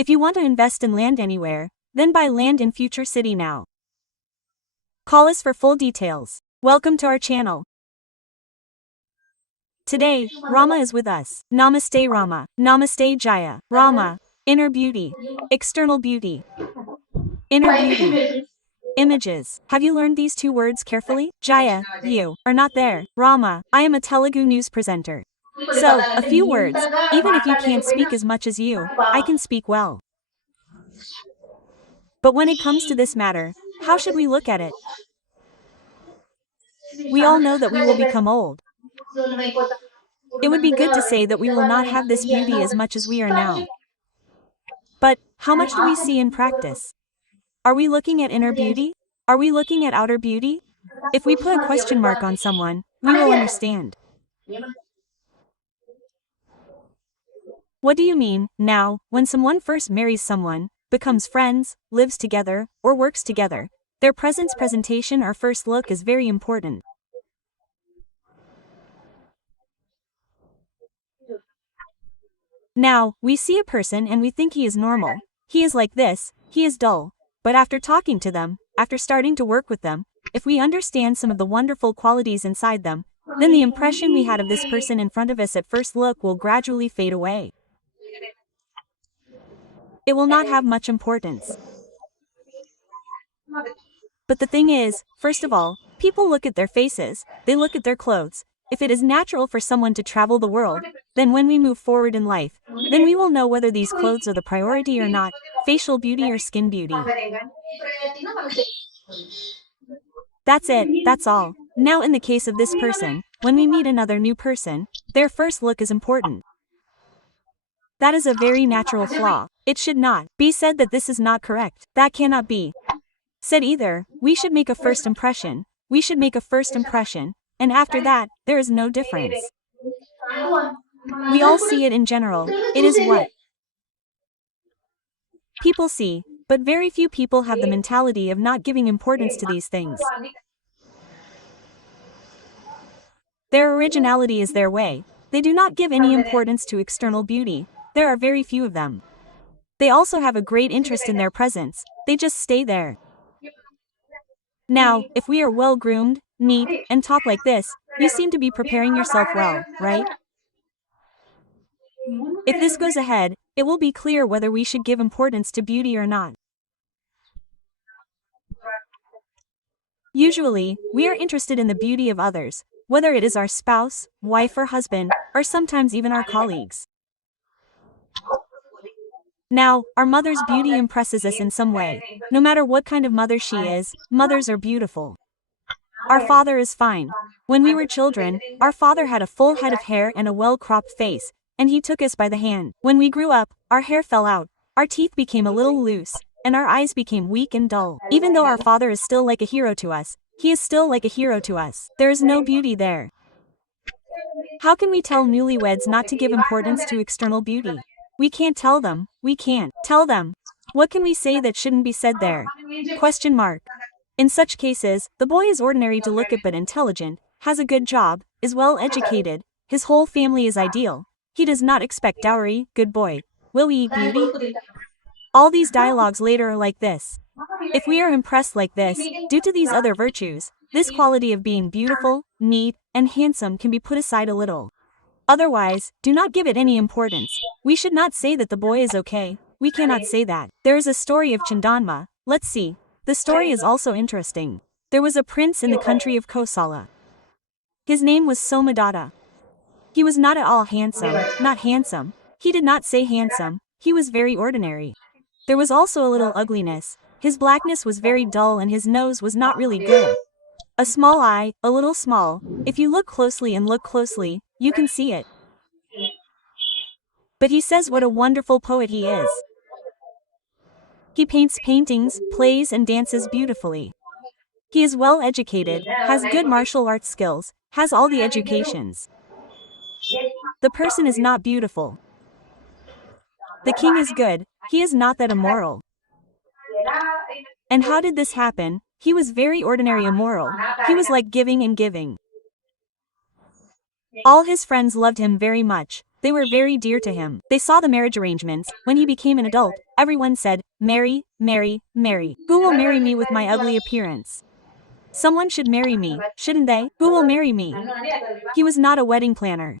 If you want to invest in land anywhere, then buy land in future city now. Call us for full details. Welcome to our channel. Today, Rama is with us. Namaste Rama. Namaste Jaya. Rama. Inner beauty. External beauty. Inner beauty. Images. Have you learned these two words carefully? Jaya, you, are not there. Rama, I am a Telugu news presenter. So, a few words, even if you can't speak as much as you, I can speak well. But when it comes to this matter, how should we look at it? We all know that we will become old. It would be good to say that we will not have this beauty as much as we are now. But, how much do we see in practice? Are we looking at inner beauty? Are we looking at outer beauty? If we put a question mark on someone, we will understand. What do you mean, now, when someone first marries someone, becomes friends, lives together, or works together, their presentation or first look is very important. Now, we see a person and we think he is normal. He is like this, he is dull. But after talking to them, after starting to work with them, if we understand some of the wonderful qualities inside them, then the impression we had of this person in front of us at first look will gradually fade away. It will not have much importance. But the thing is, first of all, people look at their faces, they look at their clothes. If it is natural for someone to travel the world, then when we move forward in life, then we will know whether these clothes are the priority or not, facial beauty or skin beauty. That's it, that's all. Now in the case of this person, when we meet another new person, their first look is important. That is a very natural flaw. It should not be said that this is not correct. That cannot be said either. We should make a first impression. We should make a first impression, and after that, there is no difference. We all see it in general. It is what people see, but very few people have the mentality of not giving importance to these things. Their originality is their way. They do not give any importance to external beauty. There are very few of them. They also have a great interest in their presence. They just stay there. Now, if we are well groomed, neat, and talk like this, you seem to be preparing yourself well, right? If this goes ahead, it will be clear whether we should give importance to beauty or not. Usually, we are interested in the beauty of others, whether it is our spouse, wife or husband, or sometimes even our colleagues. Now, our mother's beauty impresses us in some way. No matter what kind of mother she is, mothers are beautiful. Our father is fine. When we were children, our father had a full head of hair and a well-cropped face, and he took us by the hand. When we grew up, our hair fell out, our teeth became a little loose, and our eyes became weak and dull. Even though our father is still like a hero to us, he is still like a hero to us. There is no beauty there. How can we tell newlyweds not to give importance to external beauty? We can't tell them. We can't tell them. What can we say that shouldn't be said there? Question mark. In such cases, the boy is ordinary to look at but intelligent, has a good job, is well educated, his whole family is ideal. He does not expect dowry, good boy. Will we eat beauty? All these dialogues later are like this. If we are impressed like this, due to these other virtues, this quality of being beautiful, neat, and handsome can be put aside a little. Otherwise, do not give it any importance. We should not say that the boy is okay. We cannot say that. There is a story of Chandanma. Let's see. The story is also interesting. There was a prince in the country of Kosala. His name was Somadada. He was not at all handsome, not handsome. He did not say handsome. He was very ordinary. There was also a little ugliness. His blackness was very dull and his nose was not really good. A small eye, a little small. If you look closely and look closely, you can see it. But he says what a wonderful poet he is. He paints paintings, plays and dances beautifully. He is well educated, has good martial arts skills, has all the educations. The person is not beautiful. The king is good, he is not that immoral. And how did this happen? He was very ordinary immoral. He was like giving and giving. All his friends loved him very much. They were very dear to him. They saw the marriage arrangements. When he became an adult, everyone said, "Marry, marry, marry. Who will marry me with my ugly appearance? Someone should marry me, shouldn't they? Who will marry me?" He was not a wedding planner.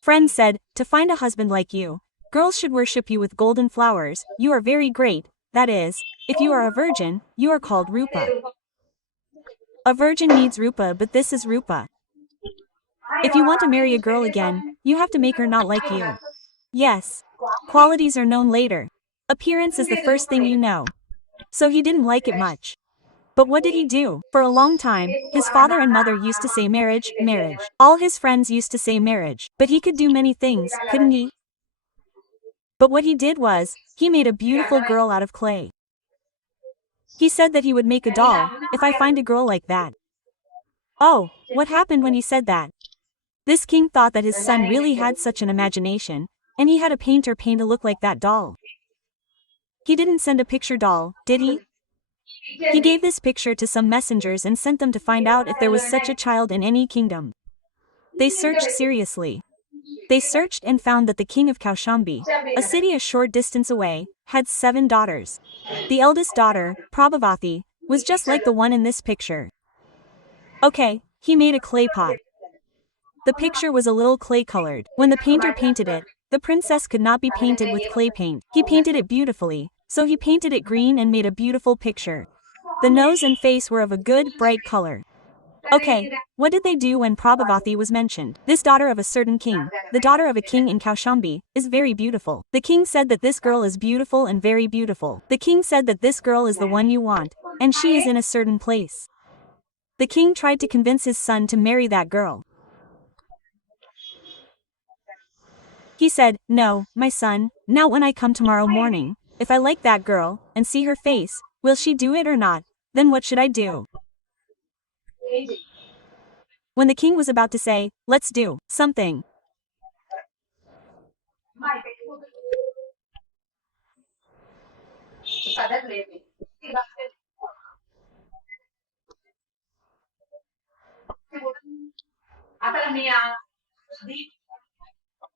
Friends said, "To find a husband like you, girls should worship you with golden flowers. You are very great. That is, if you are a virgin, you are called Rupa. A virgin needs Rupa, but this is Rupa. If you want to marry a girl again, you have to make her not like you. Yes. Qualities are known later. Appearance is the first thing you know." So he didn't like it much. But what did he do? For a long time, his father and mother used to say marriage, marriage. All his friends used to say marriage. But he could do many things, couldn't he? But what he did was, he made a beautiful girl out of clay. He said that he would make a doll, if I find a girl like that. Oh, what happened when he said that? This king thought that his son really had such an imagination, and he had a painter paint a look like that doll. He didn't send a picture doll, did he? He gave this picture to some messengers and sent them to find out if there was such a child in any kingdom. They searched seriously. They searched and found that the king of Kaushambi, a city a short distance away, had 7 daughters. The eldest daughter, Prabhavati, was just like the one in this picture. Okay, he made a clay pot. The picture was a little clay colored. When the painter painted it, the princess could not be painted with clay paint. He painted it beautifully, so he painted it green and made a beautiful picture. The nose and face were of a good, bright color. Okay, what did they do when Prabhavati was mentioned? This daughter of a certain king, the daughter of a king in Kaushambi, is very beautiful. The king said that this girl is beautiful and very beautiful. The king said that this girl is the one you want, and she is in a certain place. The king tried to convince his son to marry that girl. He said, "No, my son, now when I come tomorrow morning, if I like that girl, and see her face, will she do it or not? Then what should I do?" When the king was about to say, "Let's do something,"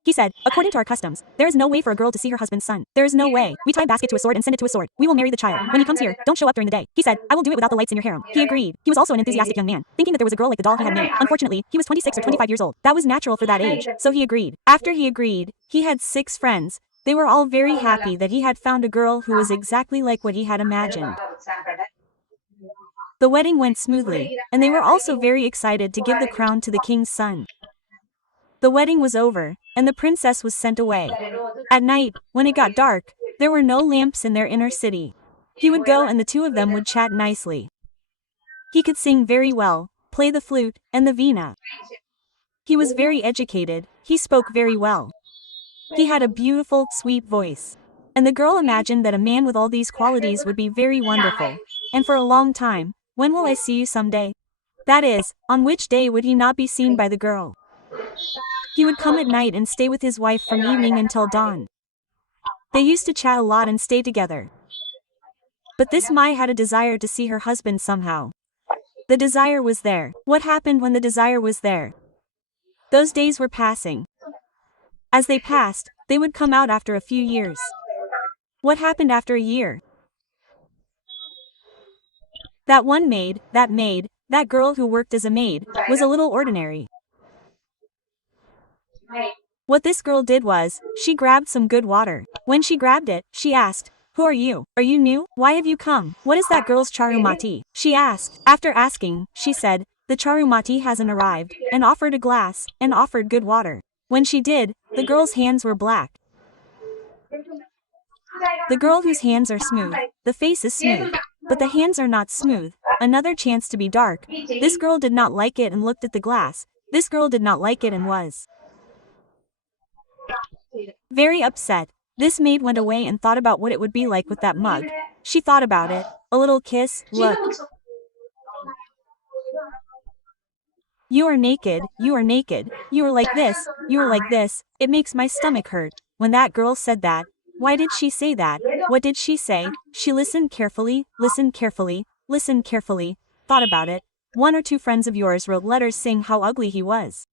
he said, "According to our customs, there is no way for a girl to see her husband's son. There is no way. We tie a basket to a sword and send it to a sword. We will marry the child. When he comes here, don't show up during the day." He said, "I will do it without the lights in your harem." He agreed. He was also an enthusiastic young man, thinking that there was a girl like the doll he had made. Unfortunately, he was 26 or 25 years old. That was natural for that age, so he agreed. After he agreed, he had 6 friends. They were all very happy that he had found a girl who was exactly like what he had imagined. The wedding went smoothly, and they were also very excited to give the crown to the king's son. The wedding was over, and the princess was sent away. At night, when it got dark, there were no lamps in their inner city. He would go and the two of them would chat nicely. He could sing very well, play the flute, and the veena. He was very educated, he spoke very well. He had a beautiful, sweet voice. And the girl imagined that a man with all these qualities would be very wonderful. And for a long time, when will I see you someday? That is, on which day would he not be seen by the girl? He would come at night and stay with his wife from evening until dawn. They used to chat a lot and stay together. But this Mai had a desire to see her husband somehow. The desire was there. What happened when the desire was there? Those days were passing. As they passed, they would come out after a few years. What happened after a year? That one maid, that girl who worked as a maid, was a little ordinary. What this girl did was, she grabbed some good water. When she grabbed it, she asked, "Who are you? Are you new? Why have you come? What is that girl's charumati?" She asked. After asking, she said, "The charumati hasn't arrived," and offered a glass, and offered good water. When she did, the girl's hands were black. The girl whose hands are smooth, the face is smooth, but the hands are not smooth. Another chance to be dark. This girl did not like it and looked at the glass. This girl did not like it and was very upset. This maid went away and thought about what it would be like with that mug. She thought about it. A little kiss, look. You are naked, you are naked, you are like this, you are like this, it makes my stomach hurt. When that girl said that, why did she say that? What did she say? She listened carefully, listened carefully, listened carefully, thought about it. 1 or 2 friends of yours wrote letters saying how ugly he was.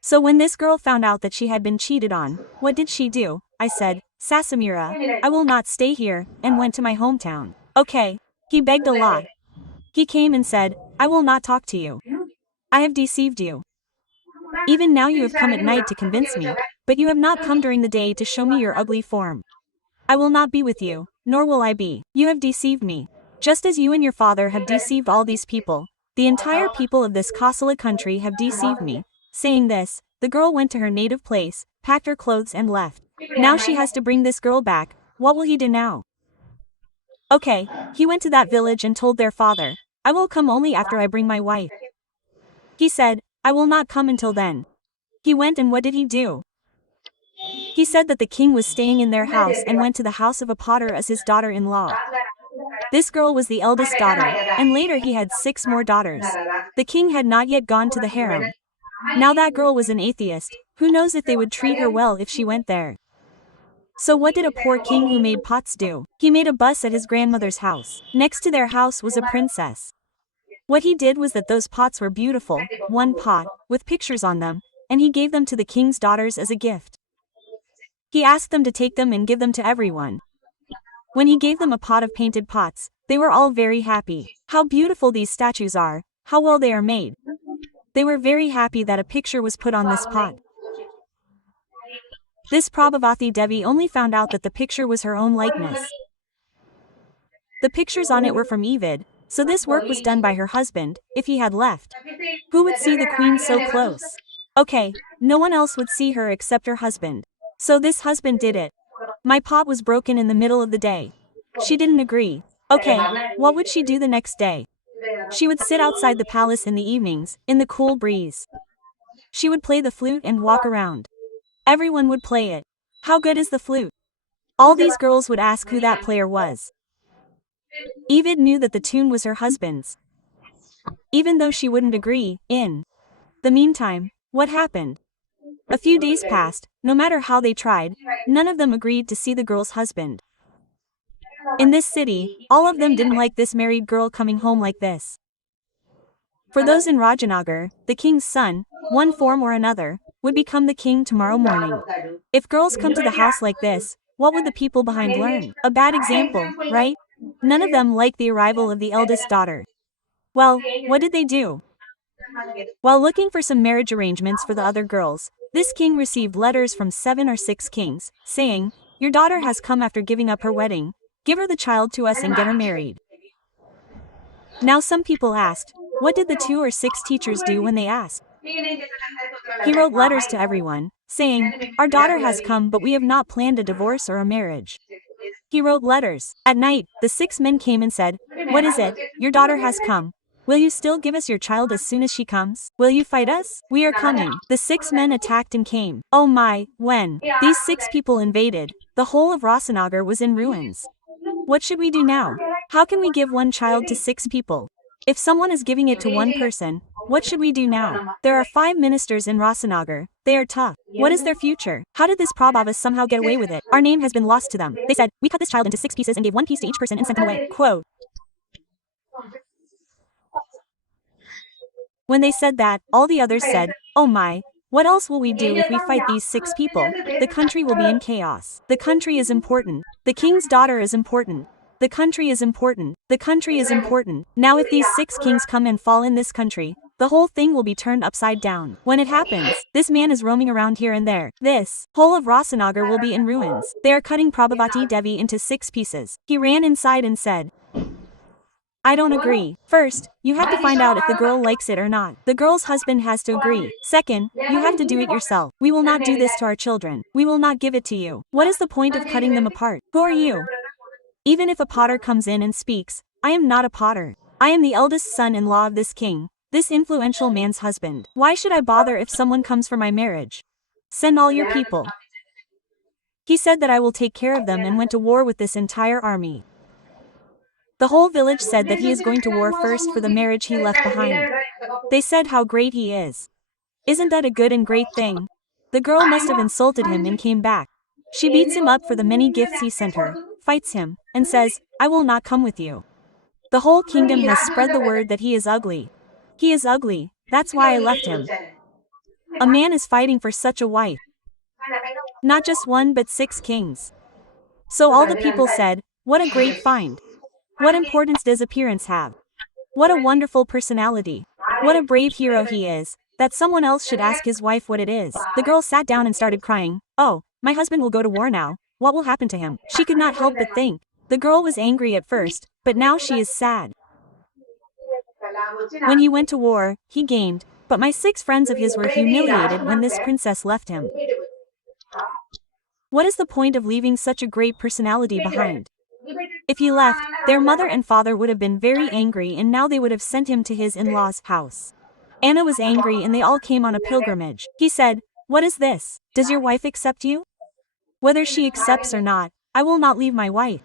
So when this girl found out that she had been cheated on, what did she do? I said, Sasamira, I will not stay here, and went to my hometown. Okay. He begged a lot. He came and said, I will not talk to you. I have deceived you. Even now you have come at night to convince me, but you have not come during the day to show me your ugly form. I will not be with you, nor will I be. You have deceived me. Just as you and your father have deceived all these people, the entire people of this Kosala country have deceived me. Saying this, the girl went to her native place, packed her clothes and left. Now she has to bring this girl back. What will he do now? Okay, he went to that village and told their father, I will come only after I bring my wife. He said, I will not come until then. He went and what did he do? He said that the king was staying in their house and went to the house of a potter as his daughter-in-law. This girl was the eldest daughter, and later he had 6 more daughters. The king had not yet gone to the harem. Now that girl was an atheist, who knows if they would treat her well if she went there. So what did a poor king who made pots do? He made a bus at his grandmother's house. Next to their house was a princess. What he did was that those pots were beautiful, one pot, with pictures on them, and he gave them to the king's daughters as a gift. He asked them to take them and give them to everyone. When he gave them a pot of painted pots, they were all very happy. How beautiful these statues are, how well they are made. They were very happy that a picture was put on this pot. This Prabhavati Devi only found out that the picture was her own likeness. The pictures on it were from Evid, so this work was done by her husband. If he had left, who would see the queen so close? Okay, no one else would see her except her husband. So this husband did it. My pot was broken in the middle of the day. She didn't agree. Okay, what would she do the next day? She would sit outside the palace in the evenings, in the cool breeze. She would play the flute and walk around. Everyone would play it. How good is the flute? All these girls would ask who that player was. Evid knew that the tune was her husband's, even though she wouldn't agree. In the meantime, what happened? A few days passed, no matter how they tried, none of them agreed to see the girl's husband. In this city, all of them didn't like this married girl coming home like this. For those in Rajanagar, the king's son, one form or another, would become the king tomorrow morning. If girls come to the house like this, what would the people behind learn? A bad example, right? None of them liked the arrival of the eldest daughter. Well, what did they do? While looking for some marriage arrangements for the other girls, this king received letters from 7 or 6 kings, saying, your daughter has come after giving up her wedding, give her the child to us and get her married. Now some people asked, what did the 2 or 6 teachers do when they asked? He wrote letters to everyone, saying, our daughter has come but we have not planned a divorce or a marriage. He wrote letters. At night, the 6 men came and said, what is it? Your daughter has come. Will you still give us your child as soon as she comes? Will you fight us? We are coming. The 6 men attacked and came. Oh my, when these 6 people invaded, the whole of Rasanagar was in ruins. What should we do now? How can we give one child to 6 people? If someone is giving it to one person, what should we do now? There are 5 ministers in Rasanagar. They are tough. What is their future? How did this Prabhavas somehow get away with it? Our name has been lost to them. They said, we cut this child into 6 pieces and gave 1 piece to each person and sent them away. Quote. When they said that, all the others said, oh my, what else will we do if we fight these 6 people? The country will be in chaos. The country is important. The king's daughter is important. The country is important. The country is important. Now if these 6 kings come and fall in this country, the whole thing will be turned upside down. When it happens, this man is roaming around here and there. This whole of Rasanagar will be in ruins. They are cutting Prabhavati Devi into 6 pieces. He ran inside and said, I don't agree. First, you have to find out if the girl likes it or not. The girl's husband has to agree. Second, you have to do it yourself. We will not do this to our children. We will not give it to you. What is the point of cutting them apart? Who are you? Even if a potter comes in and speaks, I am not a potter. I am the eldest son-in-law of this king, this influential man's husband. Why should I bother if someone comes for my marriage? Send all your people. He said that I will take care of them and went to war with this entire army. The whole village said that he is going to war first for the marriage he left behind. They said how great he is. Isn't that a good and great thing? The girl must have insulted him and came back. She beats him up for the many gifts he sent her, fights him, and says, I will not come with you. The whole kingdom has spread the word that he is ugly. He is ugly, that's why I left him. A man is fighting for such a wife. Not just one but 6 kings. So all the people said, what a great find. What importance does appearance have? What a wonderful personality. What a brave hero he is, that someone else should ask his wife what it is. The girl sat down and started crying. Oh, my husband will go to war now. What will happen to him? She could not help but think. The girl was angry at first, but now she is sad. When he went to war, he gained, but my 6 friends of his were humiliated when this princess left him. What is the point of leaving such a great personality behind? If he left, their mother and father would have been very angry and now they would have sent him to his in-laws' house. Anna was angry and they all came on a pilgrimage. He said, what is this? Does your wife accept you? Whether she accepts or not, I will not leave my wife.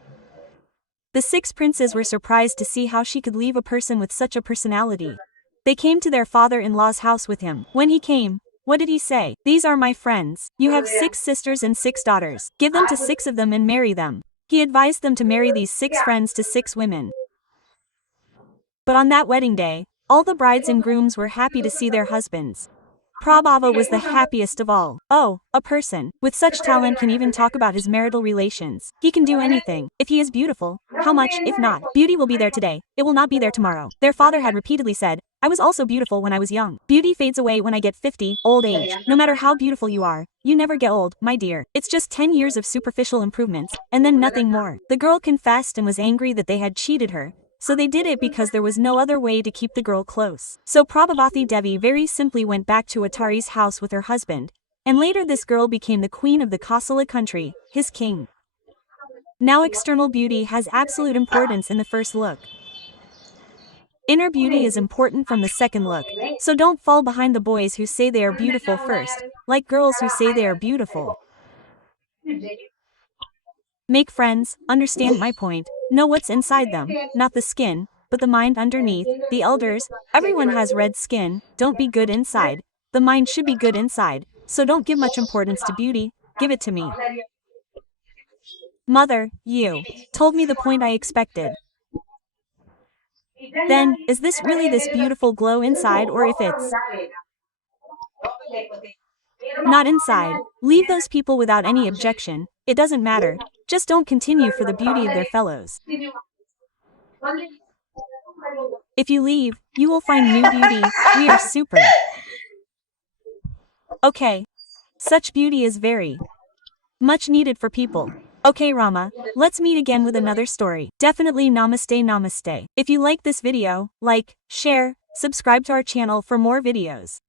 The 6 princes were surprised to see how she could leave a person with such a personality. They came to their father-in-law's house with him. When he came, what did he say? These are my friends. You have 6 sisters and 6 daughters. Give them to 6 of them and marry them. He advised them to marry these 6 friends to 6 women. But on that wedding day, all the brides and grooms were happy to see their husbands. Prabhava was the happiest of all. Oh, a person with such talent can even talk about his marital relations. He can do anything. If he is beautiful, how much, if not, beauty will be there today, it will not be there tomorrow. Their father had repeatedly said, I was also beautiful when I was young. Beauty fades away when I get 50, old age. No matter how beautiful you are, you never get old, my dear. It's just 10 years of superficial improvements, and then nothing more. The girl confessed and was angry that they had cheated her. So they did it because there was no other way to keep the girl close. So Prabhavati Devi very simply went back to Atari's house with her husband, and later this girl became the queen of the Kosala country, his king. Now external beauty has absolute importance in the first look. Inner beauty is important from the second look, so don't fall behind the boys who say they are beautiful first, like girls who say they are beautiful. Make friends, understand my point, know what's inside them, not the skin, but the mind underneath. The elders, everyone has red skin, don't be good inside. The mind should be good inside, so don't give much importance to beauty, give it to me. Mother, you told me the point I expected. Then, is this really this beautiful glow inside, or if it's not inside, leave those people without any objection, it doesn't matter, just don't continue for the beauty of their fellows. If you leave, you will find new beauty, we are super. Okay. Such beauty is very much needed for people. Okay Rama, let's meet again with another story. Definitely namaste namaste. If you like this video, like, share, subscribe to our channel for more videos.